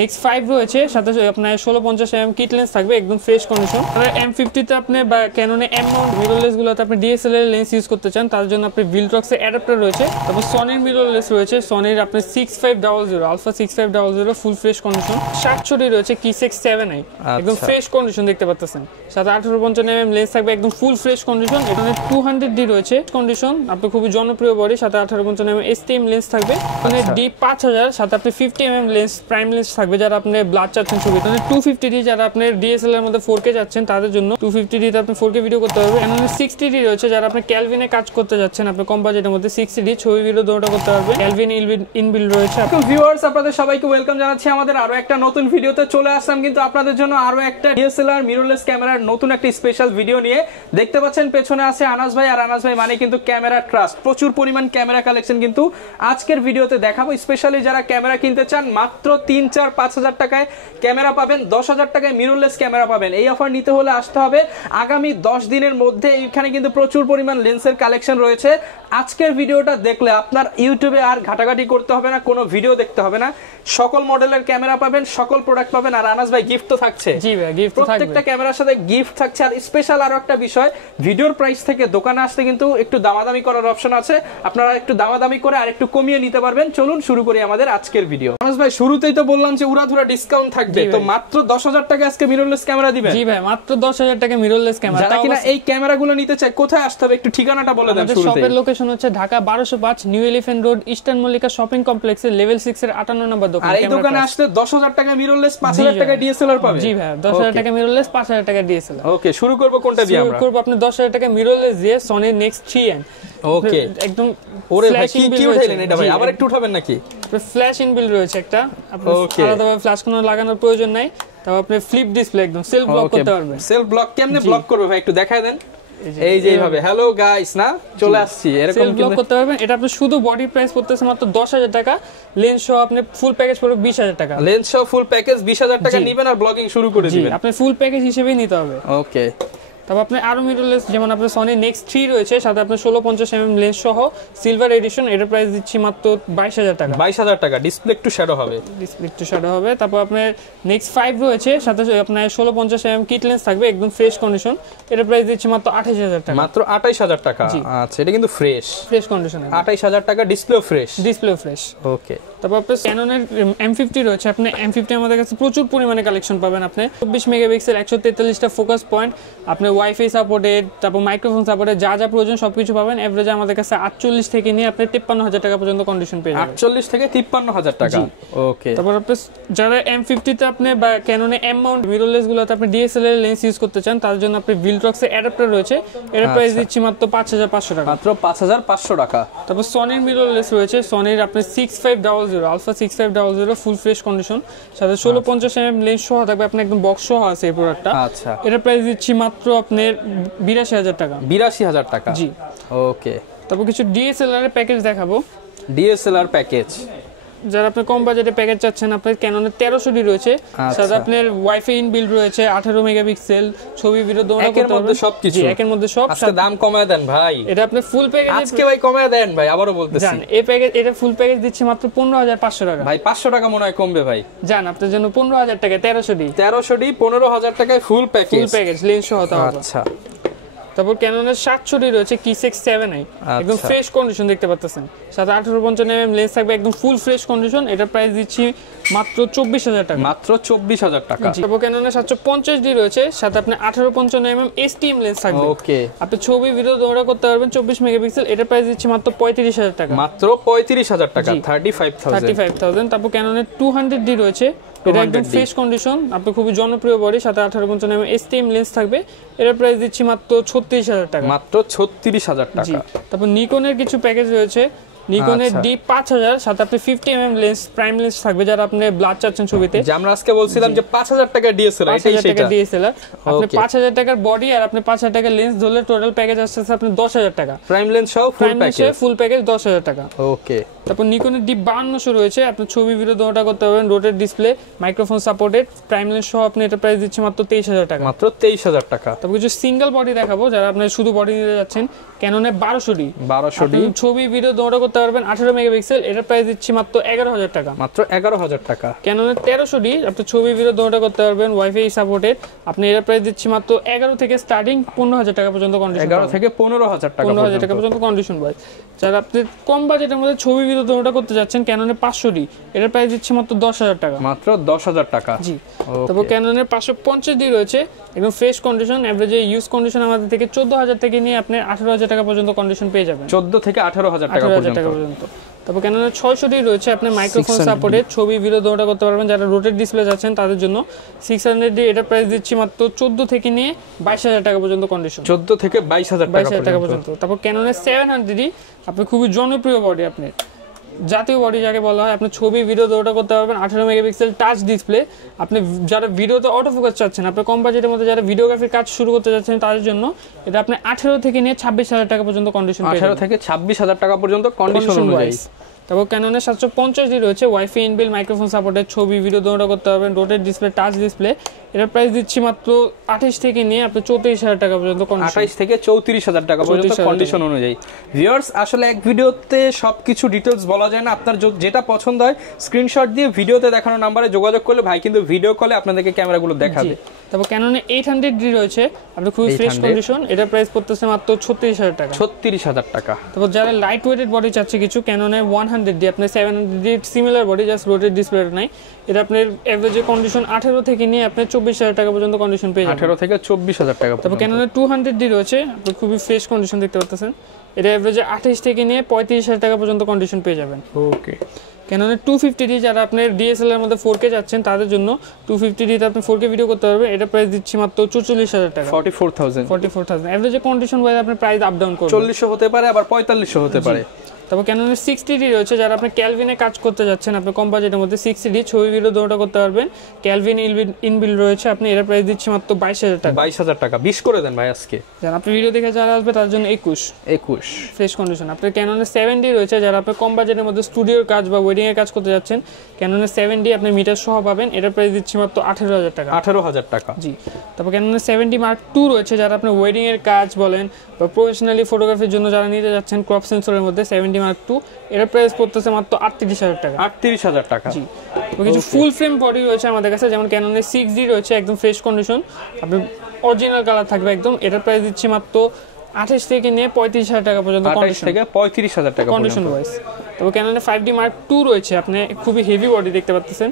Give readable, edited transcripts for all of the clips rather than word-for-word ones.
Next 5 রয়েছে, সাথে আপনার 1650 mm কিট লেন্স থাকবে, একদম ফ্রেশ কন্ডিশন। আর M50 তে আপনি বা ক্যাননে M মাউন্ট মিররলেস গুলোতে আপনি DSLR লেন্স ইউজ করতে চান, তার জন্য আপনি Viltrox এর অ্যাডাপ্টার রয়েছে। তারপর সনির মিররলেস রয়েছে, সনির আপনি 6500 আলফা 6500 ফুল ফ্রেশ কন্ডিশন। 60 রয়েছে Kisex 7i, একদম ফ্রেশ কন্ডিশন দেখতে পাচ্ছেন। সাথে 1850 mm লেন্স থাকবে, একদম ফুল ফ্রেশ কন্ডিশন। এখানে 200D রয়েছে কন্ডিশন, আপনি খুবই জনপ্রিয় বডি। সাথে 1850 mm STM লেন্স থাকবে। এখানে D5000 সাথে আপনি 50 mm লেন্স প্রাইম লেন্স থাকবে, যারা আপনি ব্লাড চাচ্ছেন ছবি। এখানে 250D যারা আপনি DSLR এর মধ্যে 4K যাচ্ছেন তাদের জন্য 250D তে আপনি 4K ভিডিও করতে পারবেন। এখানে 60D রয়েছে, যারা আপনি ক্যালভিনে কাজ করতে যাচ্ছেন, আপনি কম বাজেটের মধ্যে 60D ছবি ভিডিও দুটোটা করতে পারবেন। ক্যালভিন ইনবিল্ড রয়েছে। তো ভিউয়ার্স, আপনাদের সবাইকে ওয়েলকাম জানাচ্ছি আমাদের আরো একটা নতুন ভিডিওতে। চলে আসলাম কিন্তু আপনাদের জন্য আরো একটা DSLR মিররলেস ক্যামেরার নতুন একটা স্পেশাল ভিডিও নিয়ে। দেখতে পাচ্ছেন পেছনে আছে আনাস ভাই, আর আনাস ভাই মানে কিন্তু ক্যামেরা ট্রাস্ট। প্রচুর পরিমাণ ক্যামেরা কালেকশন কিন্তু আজকের ভিডিওতে দেখাবো। স্পেশালি যারা ক্যামেরা কিনতে চান, মাত্র 3, 4, 5,000 টাকায় ক্যামেরা পাবেন, 10,000 টাকায় মিররলেস ক্যামেরা পাবেন। এই অফার নিতে হলে আসতে হবে আগামী 10 দিনের মধ্যে। এইখানে কিন্তু প্রচুর পরিমাণ লেন্সের কালেকশন রয়েছে। আজকের ভিডিওটা দেখলে আপনার ইউটিউবে আর ঘাটাঘাটি করতে হবে না, কোনো ভিডিও দেখতে হবে না, সকল মডেলের ক্যামেরা পাবেন, সকল প্রোডাক্ট পাবেন। আর আনাস ভাই গিফট তো থাকছে। জি ভাই, গিফট থাকবে, প্রত্যেকটা ক্যামেরার সাথে গিফট থাকছে। আর স্পেশাল আরো একটা বিষয়, ভিডিওর প্রাইস থেকে দোকানে আসতে কিন্তু একটু দামাদামি করার অপশন আছে, আপনারা একটু দামাদামি করে আর একটু কমিয়ে নিতে পারবেন। চলুন শুরু করি আমাদের আজকের ভিডিও। আনাস ভাই, শুরুতেই তো বললাম যে উড়াধুরা ডিসকাউন্ট থাকবে, তো মাত্র 10,000 টাকা আজকে মিররলেস ক্যামেরা দিবেন। জি ভাই, মাত্র 10,000 টাকা মিররলেস ক্যামেরা। যারা কিনা এই ক্যামেরাগুলো নিতে চায়, কোথায় আসতে হবে একটু ঠিকানাটা বলে দেন শুরুতেই। শপের লোকেশন হচ্ছে Dhaka 1205 new elephant road, eastern Mallika shopping কমপ্লেক্সের লেভেল 6 এর 58 নম্বর দোকান। আর এই দোকানে আসলে 10,000 টাকা মিররলেস, 5,000 টাকা ডিএসএলআর পাবে। জি ভাই, 10,000 টাকা মিররলেস, 5,000 টাকা ডিএসএলআর। ওকে, শুরু করব কোনটা দিয়ে আমরা? শুরু করব আপনি 10,000 টাকা মিররলেস দিয়ে সনি নেক্সট 3n। ওকে, একদম ওরে ভাই কি উঠাইলেন এটা ভাই? আবার একটু উঠাবেন নাকি? ফ্ল্যাশ ইনবিল্ড রয়েছে একটা, আপনি আলাদাভাবে ফ্ল্যাশ কোনো লাগানোর প্রয়োজন নাই। তাও আপনি ফ্লিপ ডিসপ্লে একদম সেলফ ব্লক করতে পারবেন। সেলফ ব্লক কেমনে ব্লক করবে ভাই একটু দেখায় দেন। এই যে এইভাবে হ্যালো গাইস না চলে আসছি, এরকম ব্লক করতে পারবেন। এটা আপনি শুধু বডি প্রাইস পড়তেছে মাত্র 10,000 টাকা, লেন্স সহ আপনি ফুল প্যাকেজ পড়বে 20,000 টাকা। লেন্স সহ ফুল প্যাকেজ 20,000 টাকা নেবেন আর ব্লগিং শুরু করে দিবেন। আপনি ফুল প্যাকেজ হিসেবেই নিতে হবে। ওকে, তবে আপনি আরো মিররলেস, যেমন আপনার সনি নেক্সট 3 রয়েছে, সাথে আপনার 1650 mm লেন্স সহ সিলভার এডিশন, এটার প্রাইস দিচ্ছি মাত্র 22,000 টাকা। 22,000 টাকা, ডিসপ্লে একটু শ্যাডো হবে, ডিসপ্লে একটু শ্যাডো হবে। তারপর আপনার নেক্সট 5 রয়েছে, সাথে আপনার 1650 mm কিট লেন্স থাকবে, একদম ফ্রেশ কন্ডিশন, এটার প্রাইস দিচ্ছি মাত্র 28,000 টাকা। মাত্র 28,000 টাকা। আচ্ছা, এটা কিন্তু ফ্রেশ কন্ডিশন। 28,000 টাকা, ডিসপ্লেও ফ্রেশ। ওকে, তারপর আপনার ক্যাননের M50 রয়েছে। আপনি M50 আমাদের কাছে প্রচুর পরিমাণে কালেকশন পাবেন। আপনি 24 মেগাপিক্সেল 143টা ফোকাস পয়েন্ট, আপনি ওয়াইফাই সাপোর্টেড, তারপর মাইক্রোফোন সাপোর্টেড, যা যা প্রয়োজন সবকিছু পাবেন। এভারেজে আমাদের কাছে 48 থেকে নিয়ে আপনি 53,000 টাকা পর্যন্ত কন্ডিশন পেয়ে যাবেন। 48 থেকে 53,000 টাকা। ওকে, তারপর আপনি যারা M50 তে আপনি বা ক্যাননে M মাউন্ট মিররলেস গুলোতে আপনি DSLR লেন্স ইউজ করতে চান, তার জন্য আপনি Viltrox এর অ্যাডাপ্টার রয়েছে, এর প্রাইস দিচ্ছি মাত্র 5,500 টাকা। মাত্র 5,500 টাকা। তারপর সনির মিররলেস রয়েছে, সনির আপনি 6500 আলফা 6500 ফুল ফ্রেশ কন্ডিশন, সাথে 1650 mm লেন্স সহ থাকবে, আপনি একদম বক্স সহ আছে এই প্রোডাক্টটা। আচ্ছা, এর প্রাইস দিচ্ছি মাত্র আপনার 82,000 টাকা। 82,000 টাকা। জি, ওকে। তারপর কিছু DSLR এর প্যাকেজ দেখাবো। DSLR প্যাকেজ, যারা আপনি কম বাজেটে প্যাকেজ চাচ্ছেন, আপনার ক্যাননের 1300D রয়েছে, সাথে আপনার ওয়াইফাই ইনবিল্ড রয়েছে, 18 মেগাপিক্সেল ছবি ভিডিও দোনো করতে পারবেন। সবকিছু একের মধ্যে সব। আজকে দাম কমায় দেন ভাই, এটা আপনি ফুল প্যাকেজ আজকে ভাই কমায় দেন ভাই, আবারো বলতেছি জান এই প্যাকেজ, এটা ফুল প্যাকেজ দিচ্ছে মাত্র 15,500 টাকা। ভাই 500 টাকা মনে হয় কমবে ভাই। জান আপনার জন্য 15,000 টাকা 1300D 15,000 টাকায় ফুল প্যাকেজ লেন্স সহ। আচ্ছা, তারপর ক্যাননের 700D রয়েছে Kisex 7i, একদম ফ্রেশ কন্ডিশন দেখতে পাচ্ছেন, সাথে 1850 mm লেন্স থাকবে, একদম ফুল ফ্রেশ কন্ডিশন, এটার প্রাইস দিচ্ছি মাত্র 24,000 টাকা। মাত্র 24,000 টাকা। তারপর ক্যাননের 750D রয়েছে, সাথে আপনি 1850 mm STM লেন্স থাকবে। ওকে, আপনি ছবি ভিডিও দৌড়া করতে পারবেন 24 মেগাপিক্সেল, এটার প্রাইস দিচ্ছি মাত্র 35,000 টাকা। মাত্র 35,000 টাকা, 35,000। তারপর ক্যাননের 200D রয়েছে, এটা একদম ফ্রেশ কন্ডিশন, আপনি খুবই জনপ্রিয় বডি, সাথে 1850 mm STM লেন্স থাকবে, এর প্রাইস দিচ্ছি মাত্র 36,000 টাকা। মাত্র 36,000 টাকা। তারপর নিকনের কিছু প্যাকেজ রয়েছে, নিকনের D5000, সাথে আপনি 50 mm লেন্স প্রাইম লেন্স থাকবে, যারা আপনি ব্লাড চাচ্ছেন ছবিতে। যে আমরা আজকে বলছিলাম যে 5,000 টাকা ডিএসএলআর, এটাই সেটা। 5,000 টাকা ডিএসএলআর, আপনি 5,000 টাকার বডি আর আপনি 5,000 টাকা লেন্স ধরলে টোটাল প্যাকেজ আসছে আপনি 10,000 টাকা। প্রাইম লেন্স সহ ফুল প্যাকেজ 10,000 টাকা। ওকে, তারপর নিকনের D5200 রয়েছে, আপনি ছবি ভিডিও দোনোটা করতে পারবেন, rotate display, microphone supported, prime lens সহ আপনি এটা প্রাইস দিচ্ছি মাত্র 23,000 টাকা। মাত্র 23,000 টাকা। তারপর কিছু সিঙ্গেল বডি দেখাবো, যারা আপনি শুধু বডি নিতে যাচ্ছেন, ক্যাননের 1200D, ছবি ভিডিও দোনোটা করতে করতে পারবেন 18 মেগাপিক্সেল, এটার প্রাইস দিচ্ছি মাত্র 11,000 টাকা। মাত্র 11,000 টাকা। ক্যাননের 1300D আপনি ছবি ভিডিও দুটোটা করতে পারবেন, ওয়াইফাই সাপোর্টেড। আপনি এটার প্রাইস দিচ্ছি মাত্র 11 থেকে স্টার্টিং 15,000 টাকা পর্যন্ত কন্ডিশন। 11 থেকে 15,000 টাকা 15,000 টাকা পর্যন্ত কন্ডিশন ওয়াইজ। যারা আপনি কম বাজেটের মধ্যে ছবি ভিডিও দুটোটা করতে যাচ্ছেন, ক্যাননের 500D এটার প্রাইস দিচ্ছি মাত্র 10,000 টাকা। মাত্র 10,000 টাকা। জি। তারপর ক্যাননের 550D রয়েছে, একদম ফ্রেশ কন্ডিশন, এভারেজে ইউজ কন্ডিশন আমাদের থেকে 14,000 থেকে নিয়ে আপনি 18,000 টাকা পর্যন্ত কন্ডিশন পেয়ে যাবেন। 14 থেকে 18,000 টাকা পর্যন্ত। তারপর ক্যাননের 600D রয়েছে, আপনি মাইক্রোফোন সাপোর্টেড ছবি ভিডিও দুটোটা করতে পারবেন। যারা রোটেট ডিসপ্লে যাচ্ছেন তাদের জন্য 600D এটা প্রাইস দিচ্ছি মাত্র 14 থেকে নিয়ে 22,000 টাকা পর্যন্ত কন্ডিশন। 14 থেকে 22,000 টাকা পর্যন্ত। তারপর ক্যাননের 700D আপনি খুবই জনপ্রিয় বডি, আপনি জাতীয় বডি যাকে বলা হয়, আপনি ছবি ভিডিও দুটোটা করতে পারবেন। 18 মেগাপিক্সেল টাচ ডিসপ্লে। আপনি যারা ভিডিওতে অটো ফোকাস চাচ্ছেন, আপনি কম বাজেটের মধ্যে যারা ভিডিওগ্রাফির কাজ শুরু করতে যাচ্ছেন তাদের জন্য এটা আপনি 18 থেকে নিয়ে 26,000 টাকা পর্যন্ত কন্ডিশন পেয়ে যাবেন। 18 থেকে 26,000 টাকা পর্যন্ত কন্ডিশন অনুযায়ী। তারপর ক্যাননের 750D রয়েছে, ওয়াইফাই ইনবিল্ট মাইক্রোফোন সাপোর্টেড ছবি ভিডিও দুটোটা করতে পারবেন, রোটেট ডিসপ্লে টাচ ডিসপ্লে। এটার প্রাইস দিচ্ছি মাত্র 28 থেকে নিয়ে আপনি 34,000 টাকা পর্যন্ত কন্ডিশন। 28 থেকে 34,000 টাকা পর্যন্ত কন্ডিশন অনুযায়ী। ভিউয়ার্স, আসলে এক ভিডিওতে সবকিছু ডিটেইলস বলা যায় না। আপনার যেটা পছন্দ হয় স্ক্রিনশট দিয়ে ভিডিওতে দেখানো নম্বরে যোগাযোগ করলে ভাই কিন্তু ভিডিও কলে আপনাদেরকে ক্যামেরাগুলো দেখাবে। তারপর ক্যাননে 800D রয়েছে, আপনি খুবই ফ্রেশ কন্ডিশন, এটা প্রাইস পড়তেছে মাত্র 36,000 টাকা। 36,000 টাকা। তারপর যারা লাইট ওয়েটেড বডি চাচ্ছে কিছু, ক্যাননে 100D আপনি 700D similar body, just rotate display নাই। এটা আপনার এভারেজে কন্ডিশন 18 থেকে নিয়ে আপনি 24,000 টাকা পর্যন্ত কন্ডিশন পেয়ে যাবেন। 18 থেকে 24,000 টাকা। তারপর ক্যাননে 200D রয়েছে, আপনি খুবই ফ্রেশ কন্ডিশন দেখতে পাচ্ছেন। এটা এভারেজে 28 থেকে নিয়ে 35,000 টাকা পর্যন্ত কন্ডিশন পেয়ে যাবেন। ওকে। ক্যাননের 250D যারা আপনার ডিএসএলআর মধ্যে 4K যাচ্ছেন তাদের জন্য 250D তে আপনি 4K ভিডিও করতে পারবেন। এটা প্রাইস দিচ্ছি মাত্র 44,000 টাকা। 44,000 এভারেজে কন্ডিশন ওয়াইজ আপনার প্রাইস আপ ডাউন করবে। 40 হতে পারে, আবার 45 হতে পারে। তারপর ক্যাননের 60D রয়েছে, যারা আপনি ক্যালভিনে কাজ করতে যাচ্ছেন, আপনি কম বাজেটের মধ্যে 60D ছবি ভিডিও দুটোটা করতে পারবেন। ক্যালভিন ইনবিল্ট রয়েছে, আপনি এর প্রাইস দিচ্ছি মাত্র 22,000 টাকা। 22,000 টাকা। 20 করে দেন ভাই আজকে। যারা আপনি ভিডিও দেখে যারা আসবে তার জন্য 21 ফ্রেশ কন্ডিশন। আপনার ক্যাননের 7D রয়েছে, যারা আপনি কম বাজেটের মধ্যে স্টুডিওর কাজ বা ওয়েডিং এর কাজ করতে যাচ্ছেন, ক্যাননের 7D আপনি মিটার সহ পাবেন। এর প্রাইস দিচ্ছি মাত্র 18,000 টাকা। 18,000 টাকা। জি। তারপর ক্যাননের 70 Mark II রয়েছে, যারা আপনি ওয়েডিং এর কাজ বলেন বা প্রফেশনালি ফটোগ্রাফির জন্য যারা নিতে যাচ্ছেন ক্রপ সেন্সরের মধ্যে 70 Mark II, এর প্রাইস পড়তেছে মাত্র 38,000 টাকা। 38,000 টাকা। জি। কিছু ফুল ফ্রেম বডি রয়েছে আমাদের কাছে, যেমন ক্যাননের 6D রয়েছে, একদম ফ্রেশ কন্ডিশন, আপনি অরিজিনাল কালার থাকবে একদম। এটার প্রাইস দিচ্ছি মাত্র 28 থেকে নিয়ে 35,000 টাকা পর্যন্ত কন্ডিশন। 28 থেকে 35,000 টাকা কন্ডিশন ওয়াইজ। তারপর ক্যাননের 5D Mark II রয়েছে, আপনি খুবই হেভি বডি দেখতে পাচ্ছেন,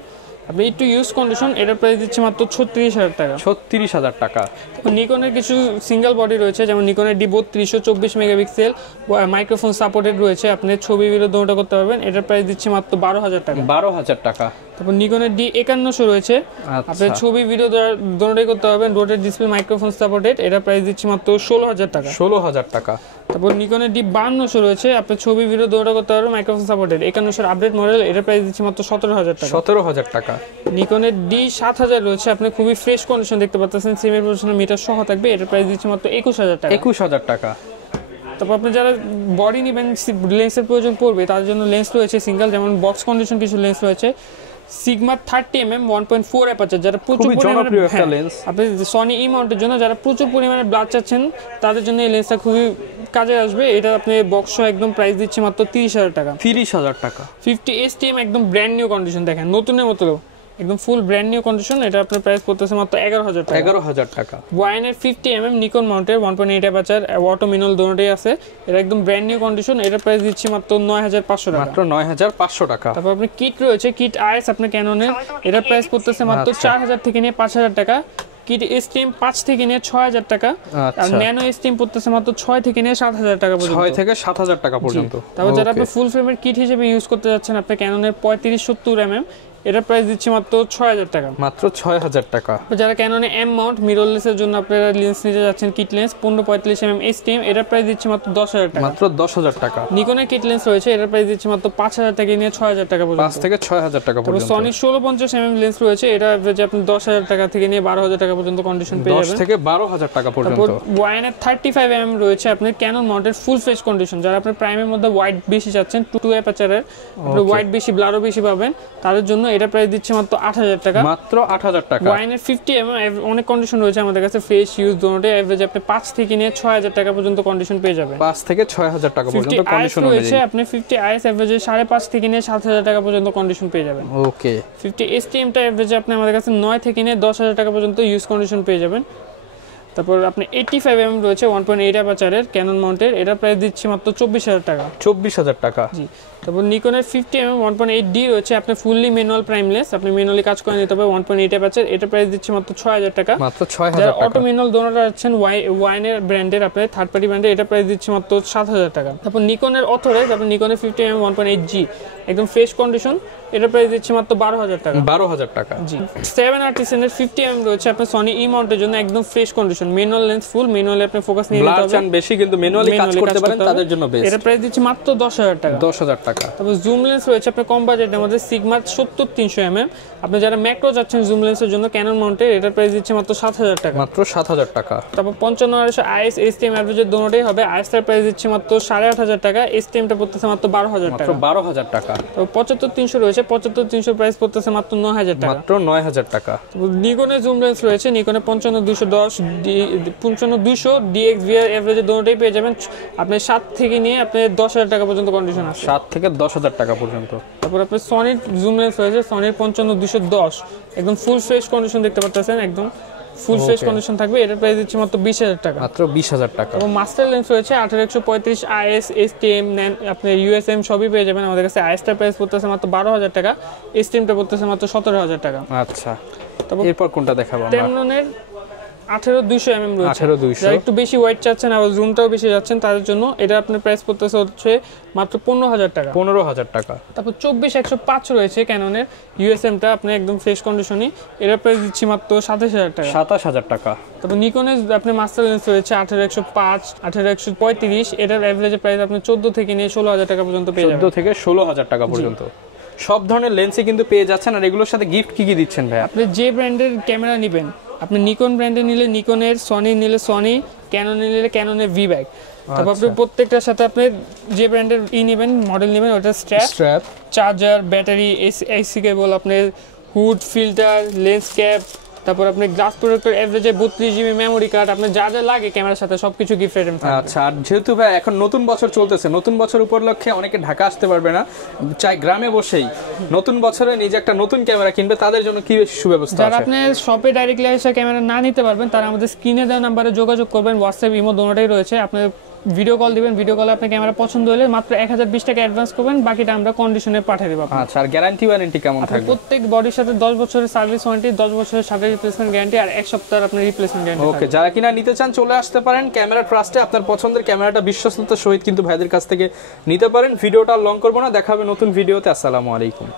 আপনি একটু ইউজ কন্ডিশন, এটার প্রাইস দিচ্ছে মাত্র 36,000 টাকা। 36,000 টাকা। নিকনের কিছু সিঙ্গেল বডি রয়েছে, যেমন নিকনের D32 24 মেগাপিক্সেল মাইক্রোফোন সাপোর্টেড রয়েছে, আপনি ছবি ভিডিও দুটোটা করতে পারবেন। এটার প্রাইস দিচ্ছে মাত্র 12,000 টাকা। 12,000 টাকা। তারপর নিকনের D51 রয়েছে, আপনি ছবি ভিডিও দুটোটাই করতে পারবেন, রোটেট ডিসপ্লে মাইক্রোফোন সাপোর্টেড। এটার প্রাইস দিচ্ছে মাত্র 16,000 টাকা। 16,000 টাকা। তারপর নিকনের D52 রয়েছে, আপনি ছবি ভিডিও দুটোটা করতে পারবেন, মাইক্রোফোন সাপোর্টেড। 51 আপডেট মডেল, এটার প্রাইস দিচ্ছে মাত্র 17,000 টাকা। 17,000 টাকা। নিকনের D7000 রয়েছে, আপনি খুবই ফ্রেশ কন্ডিশন দেখতে পাচ্ছেন, সেমি প্রফেশনাল মিটার সহ থাকবে। এটার প্রাইস দিচ্ছে মাত্র 21,000 টাকা। 21,000 টাকা। তারপর আপনি যারা বডি নেবেন, লেন্সের প্রয়োজন পড়বে, তার জন্য লেন্স রয়েছে সিঙ্গেল, যেমন বক্স কন্ডিশন কিছু লেন্স রয়েছে। সিগমা 30mm 1.4 অ্যাপারচার, যারা প্রচুর পরিমাণে আপনি সনি ই মাউন্টের জন্য যারা প্রচুর পরিমাণে ব্লাড চাচ্ছেন তাদের জন্য এই লেন্সটা খুবই কাজে আসবে। এটা আপনি বক্স একদম প্রাইস দিচ্ছে মাত্র 30,000 টাকা। 30,000 টাকা। 50 STM একদম ব্র্যান্ড নিউ কন্ডিশন, দেখেন নতুনের মতো, একদম ফুল ব্র্যান্ড নিউ কন্ডিশন। এটা আপনার প্রাইস পড়তেছে মাত্র 11,000 টাকা। 11,000 টাকা। ওয়াইনের 50mm Nikon মাউন্টের 1.8 aperture, auto Minal দুটোই আছে, এটা একদম ব্র্যান্ড নিউ কন্ডিশন। এটা প্রাইস দিচ্ছি মাত্র 9,500 টাকা। মাত্র 9,500 টাকা। তারপর আপনি কিট রয়েছে, কিট আইএস আপনার ক্যাননের, এটা প্রাইস পড়তেছে মাত্র 4,000 থেকে নিয়ে 5,000 টাকা। কিট স্টিম 5 থেকে নিয়ে 6,000 টাকা। আর ন্যানো স্টিম পড়তেছে মাত্র 6 থেকে নিয়ে 7,000 টাকা পর্যন্ত। 6 থেকে 7,000 টাকা পর্যন্ত। তারপর যারা আপনি ফুল ফ্রেমের কিট হিসেবে ইউজ করতে যাচ্ছেন, আপনি ক্যাননের 3570mm, এটা প্রাইস দিচ্ছি মাত্র 6,000 টাকা। মাত্র 6,000 টাকা। যারা ক্যাননে এম মাউন্ট মিররলেসের জন্য আপনারা লেন্স নিতে যাচ্ছেন, কিট লেন্স 15-35mm স্টিম, এটা প্রাইস দিচ্ছি মাত্র 10,000 টাকা। মাত্র 10,000 টাকা। নিকনের কিট লেন্স রয়েছে, এটা প্রাইস দিচ্ছি মাত্র 5,000 থেকে নিয়ে 6,000 টাকা পর্যন্ত। 5 থেকে 6,000 টাকা পর্যন্ত। সনি 1650mm লেন্স রয়েছে, এটা এভারেজে আপনি 10,000 টাকা থেকে নিয়ে 12,000 টাকা পর্যন্ত কন্ডিশন পেয়ে যাবেন। 10 থেকে 12,000 টাকা পর্যন্ত। তারপর ওয়াইনের 35mm রয়েছে, আপনি Canon mounted full fresh condition, যারা আপনি প্রাইমের মধ্যে হোয়াইট বেশি চাচ্ছেন, 2 অ্যাপারচারের, আপনি হোয়াইট বেশি ব্লারও বেশি পাবেন, তাদের জন্য এটা প্রাইস দিচ্ছি মাত্র 8000 টাকা। মাত্র 8000 টাকা। ওয়াইনের 50 অনেক কন্ডিশন রয়েছে আমাদের কাছে, ফ্রেশ ইউজ দোনোটাই এভারেজ আপনি 5 থেকে নিয়ে 6000 টাকা পর্যন্ত কন্ডিশন পেয়ে যাবেন। 5 থেকে 6000 টাকা পর্যন্ত কন্ডিশন রয়েছে। আপনি 50 আইএস এভারেজে 5.5 থেকে নিয়ে 7000 টাকা পর্যন্ত কন্ডিশন পেয়ে যাবেন। ওকে। 50 এসটিএম টা এভারেজে আপনি আমাদের কাছে 9 থেকে নিয়ে 10000 টাকা পর্যন্ত ইউজ কন্ডিশন পেয়ে যাবেন। তারপর আপনি 85mm রয়েছে 1.8 অ্যাপারচারের ক্যানন মাউন্টের, এটা প্রাইস দিচ্ছি মাত্র 24000 টাকা। 24000 টাকা। জি। তারপর নিকনের 50mm 1.8D রয়েছে, আপনি ফুললি ম্যানুয়াল প্রাইমলেস, আপনি ম্যানুয়ালি কাজ করে নিতে হবে 1.8 অ্যাপারচার, এটা প্রাইস দিচ্ছি মাত্র 6000 টাকা। মাত্র 6000 যারা টাকা। অটো ম্যানুয়াল দোনোটা আছেন ওয়াইনের ব্র্যান্ডের, আপনি থার্ড পার্টি ব্র্যান্ডের, এটা প্রাইস দিচ্ছি মাত্র 7000 টাকা। তারপর নিকনের অথরাইজ, আপনি নিকনের 50mm 1.8G একদম ফ্রেশ কন্ডিশন, এটা প্রাইস দিচ্ছি মাত্র 12000 টাকা। 12000 টাকা। জি। 7 আর্টিসানের 50mm রয়েছে, আপনি সনি ই মাউন্টের জন্য একদম ফ্রেশ কন্ডিশন, ম্যানুয়াল লেন্স ফুল, ম্যানুয়ালি আপনি ফোকাস নিয়ে নিতে হবে। চান বেশি কিন্তু ম্যানুয়ালি কাজ করতে পারেন তাদের জন্য বেস্ট। এটা প্রাইস দিচ্ছি মাত্র 10000 টাকা। 10000 টাকা। তারপর জুম লেন্স রয়েছে আপনার কম বাজেটের মধ্যে সিগমা 70-300mm, আপনি যারা ম্যাক্রো যাচ্ছেন জুম লেন্সের জন্য ক্যানন মাউন্টের, এটা প্রাইস দিচ্ছে মাত্র 7000 টাকা। মাত্র 7000 টাকা। তারপর 55 আইএস এসটিএম এভারেজের দোনোটাই হবে, আইএস এর প্রাইস দিচ্ছে মাত্র 8500 টাকা, এসটিএম টা পড়তেছে মাত্র 12000 টাকা। মাত্র 12000 টাকা। তারপর 75300 রয়েছে, 75300 প্রাইস পড়তেছে মাত্র 9000 টাকা। মাত্র 9000 টাকা। নিকনের জুম লেন্স রয়েছে, নিকনের 55210 DXVR এভারেজের দোনোটাই পেয়ে যাবেন, আপনি 7 থেকে নিয়ে আপনি 10000 টাকা পর্যন্ত কন্ডিশন আছে। 7 থেকে 10000 টাকা পর্যন্ত। তারপর আপনার সনির জুম লেন্স রয়েছে, সনির 55210 একদম ফুল ফ্রেশ কন্ডিশন দেখতে পাচ্ছেন, একদম ফুল ফ্রেশ কন্ডিশন থাকবে, এটার প্রাইস দিচ্ছি মাত্র 20000 টাকা। মাত্র 20000 টাকা। এবং মাস্টার লেন্স রয়েছে 18135 আইএস এসটিএম আপনি ইউএসএম সবই পেয়ে যাবেন আমাদের কাছে। আইএসটার প্রাইস পড়তেছে মাত্র 12000 টাকা, এসটিএমটা পড়তেছে মাত্র 17000 টাকা। আচ্ছা, এরপর কোনটা দেখাবো আমরা? টেমননের 18200mm রয়েছে, 18200 যারা একটু বেশি ওয়াইড চাচ্ছেন আবার জুমটাও বেশি যাচ্ছেন তাদের জন্য এটা আপনার প্রাইস পড়তেছে হচ্ছে মাত্র 15000 টাকা। 15000 টাকা। তারপর 24105 রয়েছে ক্যাননের ইউএসএমটা আপনি একদম ফ্রেশ কন্ডিশনই, এটার প্রাইস দিচ্ছি মাত্র 27000 টাকা। 27000 টাকা। তারপর নিকনের আপনি মাস্টার লেন্স রয়েছে 18105 18135, এটার এভারেজ প্রাইস আপনি 14 থেকে নিয়ে 16000 টাকা পর্যন্ত পেয়ে যাবেন। 14 থেকে 16000 টাকা পর্যন্ত সব ধরনের লেন্সই কিন্তু পেয়ে যাচ্ছেন। আর এগুলোর সাথে গিফট কি কি দিচ্ছেন ভাই? আপনি যে ব্র্যান্ডের ক্যামেরা নেবেন, আপনি নিকন ব্র্যান্ডের নিলে নিকনের, সনি নিলে সনি, ক্যানন নিলে ক্যাননের ভি ব্যাগ। তারপর আপনি প্রত্যেকটার সাথে আপনি যে ব্র্যান্ডের নেবেন, মডেল নেবেন, ওটা strap, charger, battery, AC cable, আপনার হুড, ফিল্টার, লেন্স ক্যাপ, তারপর আপনি গ্লাস প্রোটেক্টর, এভারেজে 32GB মেমোরি কার্ড, আপনার যা যা লাগে ক্যামেরার সাথে সবকিছু গিফট আইটেম থাকবে। আচ্ছা, আর যেহেতু ভাই এখন নতুন বছর চলতেছে, নতুন বছর উপলক্ষে অনেকে ঢাকা আসতে পারবে না, চাই গ্রামে বসেই নতুন বছরে নিজে একটা নতুন ক্যামেরা কিনবে, তাদের জন্য কি বেশি সুব্যবস্থা আছে? যারা আপনি শপে ডাইরেক্টলি এসে ক্যামেরা না নিতে পারবেন, তারা আমাদের স্ক্রিনে দেওয়া নাম্বারে যোগাযোগ করবেন, হোয়াটসঅ্যাপ, ইমো দোনোটাই রয়েছে। আপনি ভিডিও কল দিবেন, ভিডিও কলে আপনার ক্যামেরা পছন্দ হলে মাত্র 1020 টাকা অ্যাডভান্স করবেন, বাকিটা আমরা কন্ডিশনে পাঠিয়ে দেব। আচ্ছা, আর গ্যারান্টি ওয়ারেন্টি কেমন থাকবে? প্রত্যেক বডির সাথে 10 বছরের সার্ভিস ওয়ারেন্টি, 10 বছরের সাথে রিপ্লেসমেন্ট গ্যারান্টি, আর 1 সপ্তাহের আপনার রিপ্লেসমেন্ট গ্যারান্টি। ওকে, যারা কিনা নিতে চান চলে আসতে পারেন ক্যামেরা ট্রাস্টে, আপনার পছন্দের ক্যামেরাটা বিশ্বস্ততার সহিত কিন্তু ভাইদের কাছ থেকে নিতে পারেন। ভিডিওটা লং করবো না, দেখা হবে নতুন ভিডিওতে। আসসালামু আলাইকুম।